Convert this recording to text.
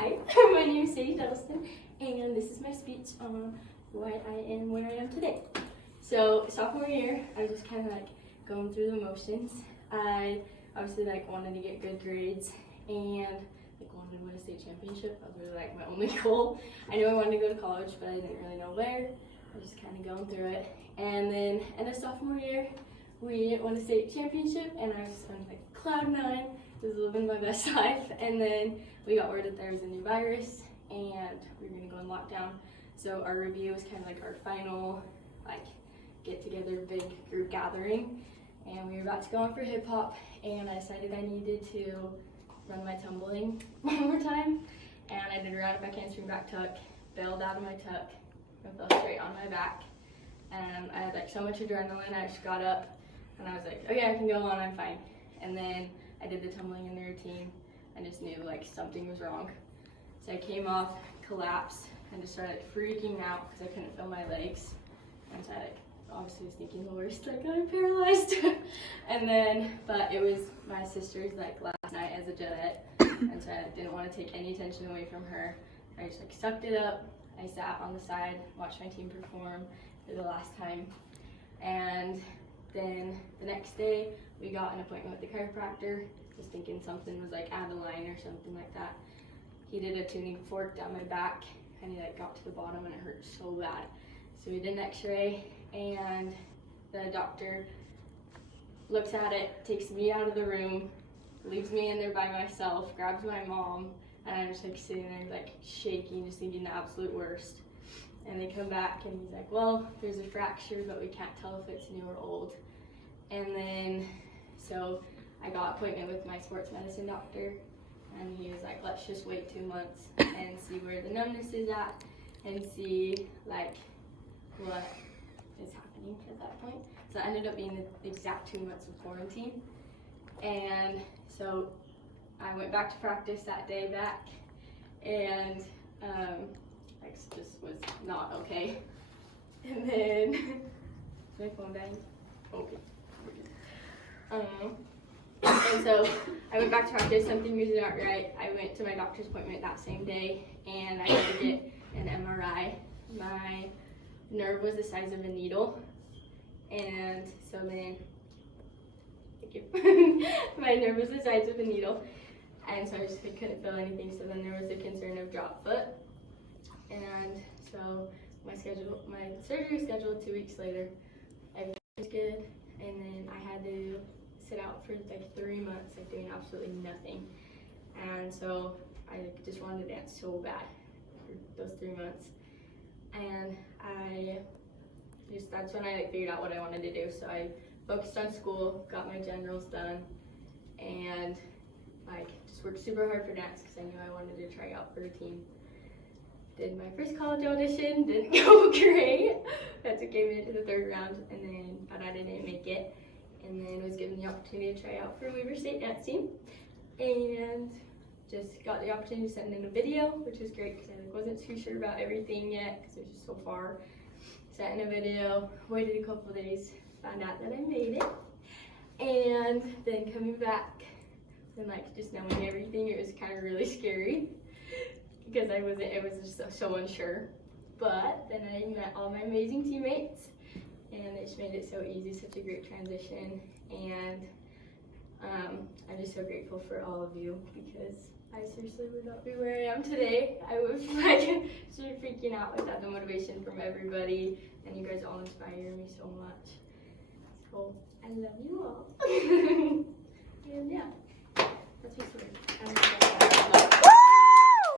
Hi, my name is Sadie Duddleston, and this is my speech on why I am where I am today. So, sophomore year, I was just kind of like going through the motions. I obviously wanted to get good grades and wanted to win a state championship. That was really my only goal. I knew I wanted to go to college, but I didn't really know where. I was just kind of going through it. And then end of sophomore year, we won a state championship, and I was just on cloud nine. Was living my best life, and then we got word that there was a new virus and we were gonna go in lockdown. So our review was kind of our final get together big group gathering, and we were about to go on for hip hop, and I decided I needed to run my tumbling one more time, and I did a round back handspring back tuck, bailed out of my tuck, and fell straight on my back, and I had so much adrenaline. I just got up and I was like, okay, I can go on, I'm fine. And then I did the tumbling in the routine. I just knew something was wrong. So I came off, collapsed, and just started freaking out because I couldn't feel my legs. And so I obviously was thinking the worst, I'm paralyzed. And then, but it was my sister's last night as a Jeanette, and so I didn't want to take any attention away from her. I just sucked it up. I sat on the side, watched my team perform for the last time. And then the next day, we got an appointment with the chiropractor, just thinking something was out of line or something like that. He did a tuning fork down my back, and he got to the bottom and it hurt so bad. So we did an x-ray, and the doctor looks at it, takes me out of the room, leaves me in there by myself, grabs my mom, and I'm just sitting there shaking, just thinking the absolute worst. And they come back and he's well, there's a fracture, but we can't tell if it's new or old. And then, so I got an appointment with my sports medicine doctor, and he was let's just wait 2 months and see where the numbness is at and see what is happening at that point. So it ended up being the exact 2 months of quarantine. And so I went back to practice that day back, and just was not okay. And then, is my phone dying? Okay. And so I went back to practice, something was not right. I went to my doctor's appointment that same day, and I had to get an MRI. My nerve was the size of a needle, and so then, thank you. My nerve was the size of a needle, and so I just couldn't feel anything. So then there was the concern of drop foot, and so my surgery was scheduled 2 weeks later. Everything was good, and then I had to sit out for 3 months, doing absolutely nothing. And so I just wanted to dance so bad for those 3 months. And that's when I figured out what I wanted to do. So I focused on school, got my generals done, and just worked super hard for dance because I knew I wanted to try out for a team. Did my first college audition, didn't go great. That's what came into the 3rd round, but I didn't make it. And then was given the opportunity to try out for Weaver State dance team, and just got the opportunity to send in a video, which was great because I wasn't too sure about everything yet because it was just so far. Sent in a video, waited a couple days, found out that I made it, and then coming back and just knowing everything, it was kind of really scary because it was just so unsure. But then I met all my amazing teammates, and it just made it so easy, such a great transition. And I'm just so grateful for all of you because I seriously would not be where I am today. I was sort of freaking out without the motivation from everybody, and you guys all inspire me so much. So I love you all.